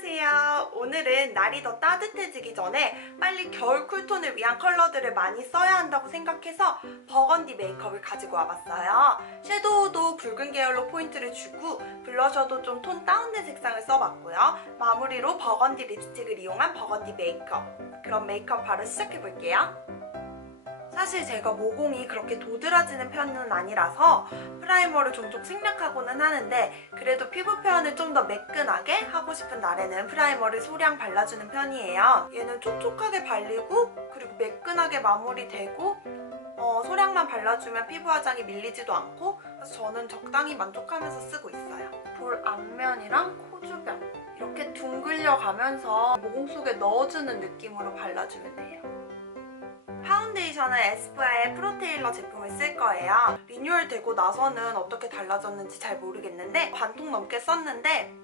안녕하세요. 오늘은 날이 더 따뜻해지기 전에 빨리 겨울 쿨톤을 위한 컬러들을 많이 써야 한다고 생각해서 버건디 메이크업을 가지고 와봤어요. 섀도우도 붉은 계열로 포인트를 주고 블러셔도 좀 톤 다운된 색상을 써봤고요. 마무리로 버건디 립스틱을 이용한 버건디 메이크업. 그럼 메이크업 바로 시작해볼게요. 사실 제가 모공이 그렇게 도드라지는 편은 아니라서 프라이머를 종종 생략하고는 하는데 그래도 피부 표현을 좀 더 매끈하게 하고 싶은 날에는 프라이머를 소량 발라주는 편이에요. 얘는 촉촉하게 발리고 그리고 매끈하게 마무리되고 소량만 발라주면 피부 화장이 밀리지도 않고 그래서 저는 적당히 만족하면서 쓰고 있어요. 볼 앞면이랑 코 주변 이렇게 둥글려 가면서 모공 속에 넣어주는 느낌으로 발라주면 돼요. 파운데이션은 에스쁘아의 프로테일러 제품을 쓸 거예요. 리뉴얼 되고 나서는 어떻게 달라졌는지 잘 모르겠는데 반통 넘게 썼는데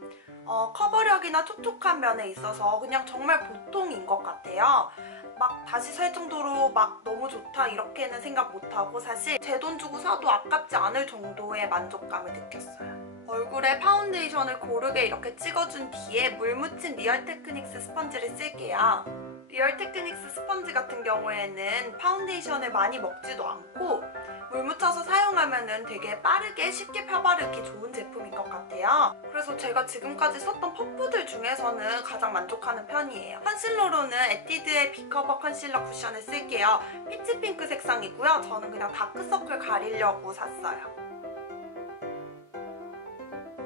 커버력이나 촉촉한 면에 있어서 그냥 정말 보통인 것 같아요. 막 다시 살 정도로 막 너무 좋다 이렇게는 생각 못하고 사실 제 돈 주고 사도 아깝지 않을 정도의 만족감을 느꼈어요. 얼굴에 파운데이션을 고르게 이렇게 찍어준 뒤에 물 묻힌 리얼 테크닉스 스펀지를 쓸게요. 리얼 테크닉스 스펀지 같은 경우에는 파운데이션을 많이 먹지도 않고 물 묻혀서 사용하면 되게 빠르게 쉽게 펴바르기 좋은 제품인 것 같아요. 그래서 제가 지금까지 썼던 퍼프들 중에서는 가장 만족하는 편이에요. 컨실러로는 에뛰드의 비커버 컨실러 쿠션을 쓸게요. 피치 핑크 색상이고요. 저는 그냥 다크서클 가리려고 샀어요.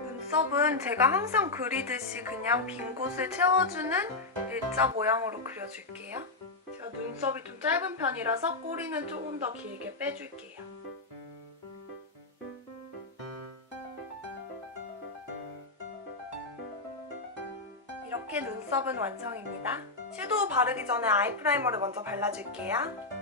눈썹은 제가 항상 그리듯이 그냥 빈 곳을 채워주는 일자 모양으로 그려줄게요. 제가 눈썹이 좀 짧은 편이라서 꼬리는 조금 더 길게 빼줄게요. 이렇게 눈썹은 완성입니다. 섀도우 바르기 전에 아이 프라이머를 먼저 발라줄게요.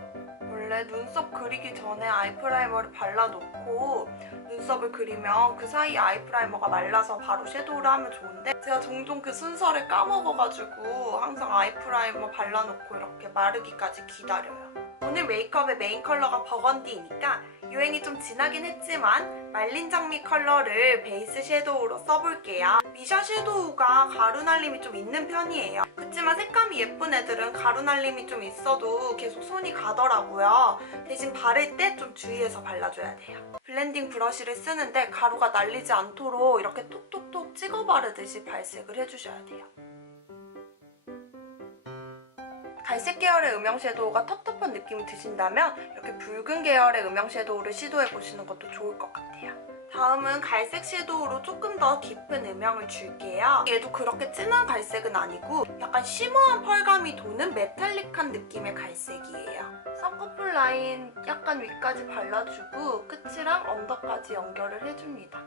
원래 눈썹 그리기 전에 아이 프라이머를 발라놓고 눈썹을 그리면 그 사이에 아이 프라이머가 말라서 바로 섀도우를 하면 좋은데 제가 종종 그 순서를 까먹어가지고 항상 아이 프라이머 발라놓고 이렇게 마르기까지 기다려요. 오늘 메이크업의 메인 컬러가 버건디이니까 유행이 좀 지나긴 했지만 말린 장미 컬러를 베이스 섀도우로 써볼게요. 미샤 섀도우가 가루 날림이 좀 있는 편이에요. 그치만 색감이 예쁜 애들은 가루 날림이 좀 있어도 계속 손이 가더라고요. 대신 바를 때 좀 주의해서 발라줘야 돼요. 블렌딩 브러쉬를 쓰는데 가루가 날리지 않도록 이렇게 톡톡톡 찍어 바르듯이 발색을 해주셔야 돼요. 갈색 계열의 음영 섀도우가 텁텁한 느낌이 드신다면 이렇게 붉은 계열의 음영 섀도우를 시도해보시는 것도 좋을 것 같아요. 다음은 갈색 섀도우로 조금 더 깊은 음영을 줄게요. 얘도 그렇게 진한 갈색은 아니고 약간 쉬머한 펄감이 도는 메탈릭한 느낌의 갈색이에요. 쌍꺼풀 라인 약간 위까지 발라주고 끝이랑 언더까지 연결을 해줍니다.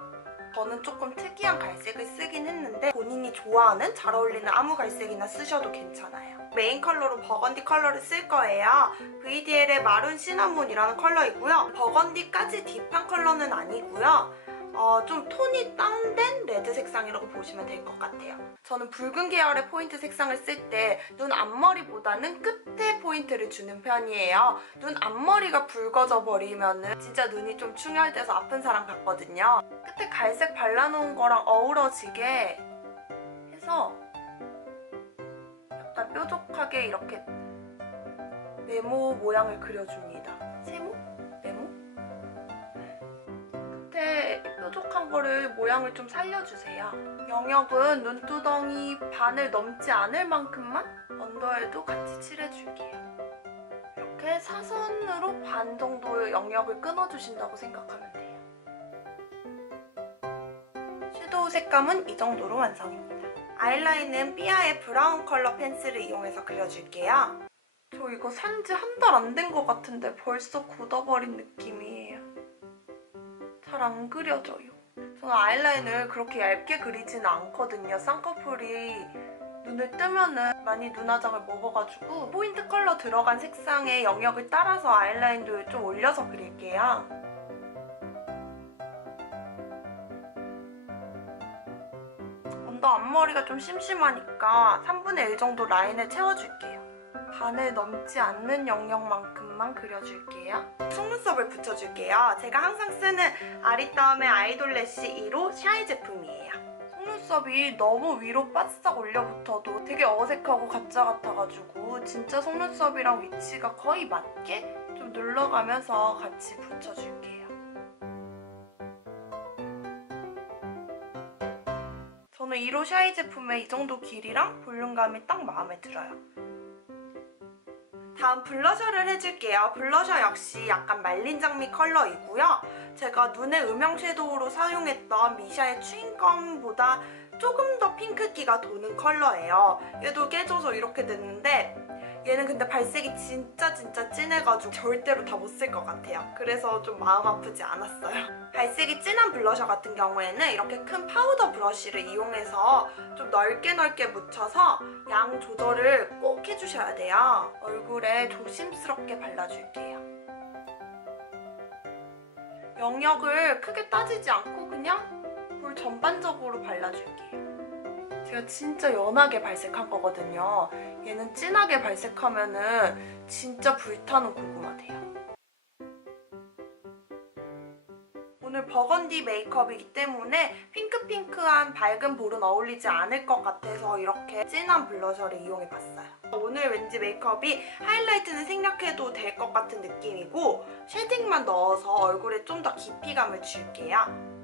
저는 조금 특이한 갈색을 쓰긴 했는데 본인이 좋아하는 잘 어울리는 아무 갈색이나 쓰셔도 괜찮아요. 메인 컬러로 버건디 컬러를 쓸 거예요. VDL의 마룬 시나몬이라는 컬러이고요. 버건디까지 딥한 컬러는 아니고요. 좀 톤이 다운된 레드 색상이라고 보시면 될 것 같아요. 저는 붉은 계열의 포인트 색상을 쓸 때 눈 앞머리보다는 끝에 포인트를 주는 편이에요. 눈 앞머리가 붉어져 버리면 진짜 눈이 좀 충혈돼서 아픈 사람 같거든요. 끝에 갈색 발라놓은 거랑 어우러지게 해서 약간 뾰족하게 이렇게 네모 모양을 그려줍니다. 세모? 네모? 끝에 뾰족한 거를 모양을 좀 살려주세요. 영역은 눈두덩이 반을 넘지 않을 만큼만 언더에도 같이 칠해줄게요. 이렇게 사선으로 반 정도의 영역을 끊어주신다고 생각하면 돼요. 섀도우 색감은 이 정도로 완성입니다. 아이라인은 삐아의 브라운 컬러 펜슬을 이용해서 그려줄게요. 저 이거 산지 한 달 안 된 것 같은데 벌써 굳어버린 느낌이에요. 잘 안 그려져요. 저는 아이라인을 그렇게 얇게 그리지는 않거든요. 쌍꺼풀이 눈을 뜨면은 많이 눈화장을 먹어가지고 포인트 컬러 들어간 색상의 영역을 따라서 아이라인도 좀 올려서 그릴게요. 언더 앞머리가 좀 심심하니까 3분의 1 정도 라인을 채워줄게요. 반을 넘지 않는 영역만큼만 그려줄게요. 속눈썹을 붙여줄게요. 제가 항상 쓰는 아리따움의 아이돌 래쉬 2호 샤이 제품이에요. 속눈썹 속눈썹이 너무 위로 바싹 올려붙어도 되게 어색하고 가짜 같아가지고 진짜 속눈썹이랑 위치가 거의 맞게 좀 눌러가면서 같이 붙여줄게요. 저는 이로샤이 제품의 이 정도 길이랑 볼륨감이 딱 마음에 들어요. 다음 블러셔를 해줄게요. 블러셔 역시 약간 말린 장미 컬러이고요. 제가 눈의 음영 섀도우로 사용했던 미샤의 추인검보다 조금 더 핑크기가 도는 컬러예요. 얘도 깨져서 이렇게 됐는데 얘는 근데 발색이 진짜 진해가지고 절대로 다 못 쓸 것 같아요. 그래서 좀 마음 아프지 않았어요. 발색이 진한 블러셔 같은 경우에는 이렇게 큰 파우더 브러쉬를 이용해서 좀 넓게 묻혀서 양 조절을 꼭 해주셔야 돼요. 얼굴에 조심스럽게 발라줄게요. 영역을 크게 따지지 않고 그냥 볼 전반적으로 발라줄게요. 제가 진짜 연하게 발색한 거거든요. 얘는 진하게 발색하면은 진짜 불타는 고구마 돼요. 오늘 버건디 메이크업이기 때문에 핑크한 밝은 볼은 어울리지 않을 것 같아서 이렇게 진한 블러셔를 이용해봤어요. 오늘 왠지 메이크업이 하이라이트는 생략해도 될 것 같은 느낌이고 쉐딩만 넣어서 얼굴에 좀 더 깊이감을 줄게요.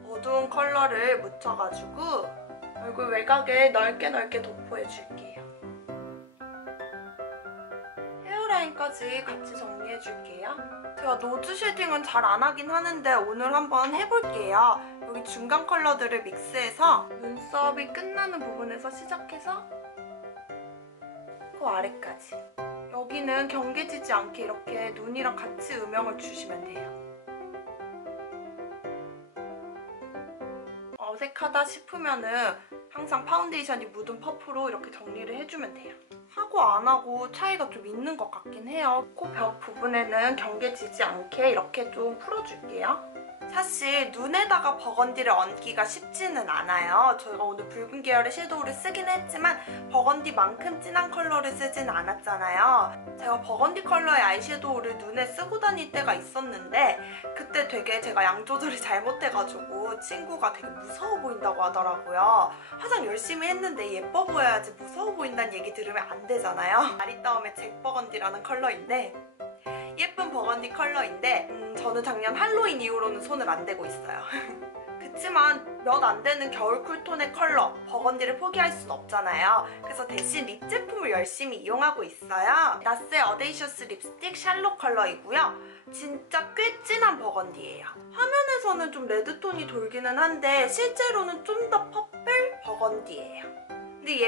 어두운 컬러를 묻혀가지고 얼굴 외곽에 넓게 도포해줄게요. 헤어라인까지 같이 정리해줄게요. 제가 노즈 쉐딩은 잘 안 하긴 하는데 오늘 한번 해볼게요. 여기 중간 컬러들을 믹스해서 눈썹이 끝나는 부분에서 시작해서 그 아래까지. 여기는 경계지지 않게 이렇게 눈이랑 같이 음영을 주시면 돼요. 어색하다 싶으면은 항상 파운데이션이 묻은 퍼프로 이렇게 정리를 해주면 돼요. 하고 안 하고 차이가 좀 있는 것 같긴 해요. 코 벽 부분에는 경계지지 않게 이렇게 좀 풀어줄게요. 사실 눈에다가 버건디를 얹기가 쉽지는 않아요. 저희가 오늘 붉은 계열의 섀도우를 쓰긴 했지만 버건디만큼 진한 컬러를 쓰진 않았잖아요. 제가 버건디 컬러의 아이섀도우를 눈에 쓰고 다닐 때가 있었는데 그때 되게 제가 양 조절을 잘못해가지고 친구가 되게 무서워 보인다고 하더라고요. 화장 열심히 했는데 예뻐 보여야지 무서워 보인다는 얘기 들으면 안 되잖아요. 아리따움의 잭 버건디라는 컬러인데 예쁜 버건디 컬러인데 저는 작년 할로윈 이후로는 손을 안 대고 있어요. 그치만 몇 안 되는 겨울 쿨톤의 컬러 버건디를 포기할 순 없잖아요. 그래서 대신 립 제품을 열심히 이용하고 있어요. 나스의 어데이셔스 립스틱 샬롯 컬러이고요. 진짜 꽤 진한 버건디예요. 화면에서는 좀 레드톤이 돌기는 한데 실제로는 좀 더 퍼플 버건디예요. 근데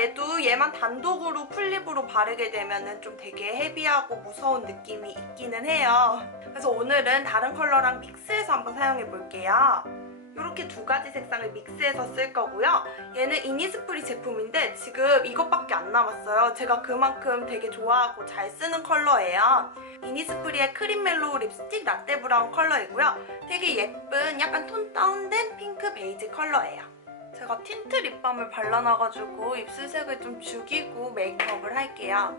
얘만 단독으로 풀립으로 바르게 되면은 좀 되게 헤비하고 무서운 느낌이 있기는 해요. 그래서 오늘은 다른 컬러랑 믹스해서 한번 사용해볼게요. 이렇게 두 가지 색상을 믹스해서 쓸 거고요. 얘는 이니스프리 제품인데 지금 이것밖에 안 남았어요. 제가 그만큼 되게 좋아하고 잘 쓰는 컬러예요. 이니스프리의 크림 멜로우 립스틱 라떼 브라운 컬러이고요. 되게 예쁜 약간 톤 다운된 핑크 베이지 컬러예요. 제가 틴트 립밤을 발라놔가지고 입술색을 좀 죽이고 메이크업을 할게요.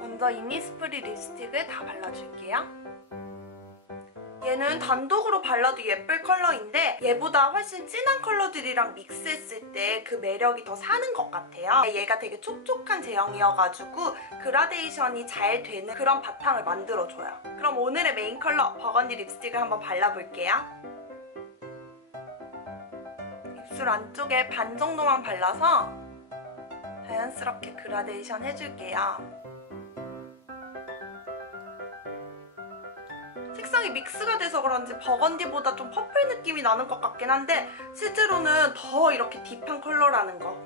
먼저 이니스프리 립스틱을 다 발라줄게요. 얘는 단독으로 발라도 예쁠 컬러인데 얘보다 훨씬 진한 컬러들이랑 믹스했을 때 그 매력이 더 사는 것 같아요. 얘가 되게 촉촉한 제형이어가지고 그라데이션이 잘 되는 그런 바탕을 만들어줘요. 그럼 오늘의 메인 컬러 버건디 립스틱을 한번 발라볼게요. 입술 안쪽에 반 정도만 발라서 자연스럽게 그라데이션 해줄게요. 색상이 믹스가 돼서 그런지 버건디보다 좀 퍼플 느낌이 나는 것 같긴 한데 실제로는 더 이렇게 딥한 컬러라는 거.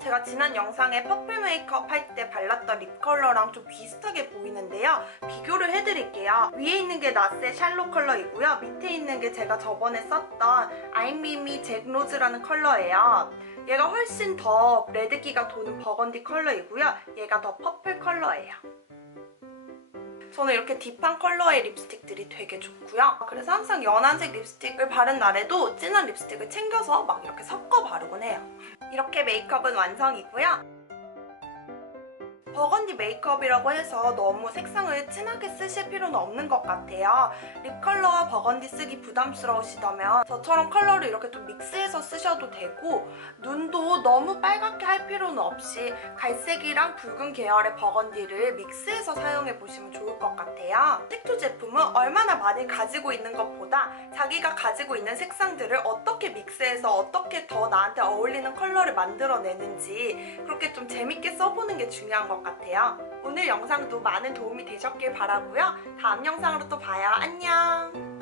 제가 지난 영상에 퍼플 메이크업 할 때 발랐던 립 컬러랑 좀 비슷하게 보이는데요. 비교를 해드릴게요. 위에 있는 게 나스의 샬롯 컬러이고요. 밑에 있는 게 제가 저번에 썼던 아이미미 잭 로즈라는 컬러예요. 얘가 훨씬 더 레드기가 도는 버건디 컬러이고요. 얘가 더 퍼플 컬러예요. 저는 이렇게 딥한 컬러의 립스틱들이 되게 좋고요. 그래서 항상 연한색 립스틱을 바른 날에도 진한 립스틱을 챙겨서 막 이렇게 섞어 바르곤 해요. 이렇게 메이크업은 완성이고요. 버건디 메이크업이라고 해서 너무 색상을 진하게 쓰실 필요는 없는 것 같아요. 립 컬러와 버건디 쓰기 부담스러우시다면 저처럼 컬러를 이렇게 좀 믹스해서 쓰셔도 되고, 눈도 너무 빨갛게 할 필요는 없이 갈색이랑 붉은 계열의 버건디를 믹스해서 사용해 보시면 좋을 것 같아요. 색조 제품은 얼마나 많이 가지고 있는 것보다 자기가 가지고 있는 색상들을 어떻게 믹스해서 어떻게 더 나한테 어울리는 컬러를 만들어내는지 그렇게 좀 재밌게 써보는 게 중요한 것 같아요. 오늘 영상도 많은 도움이 되셨길 바라고요. 다음 영상으로 또 봐요. 안녕!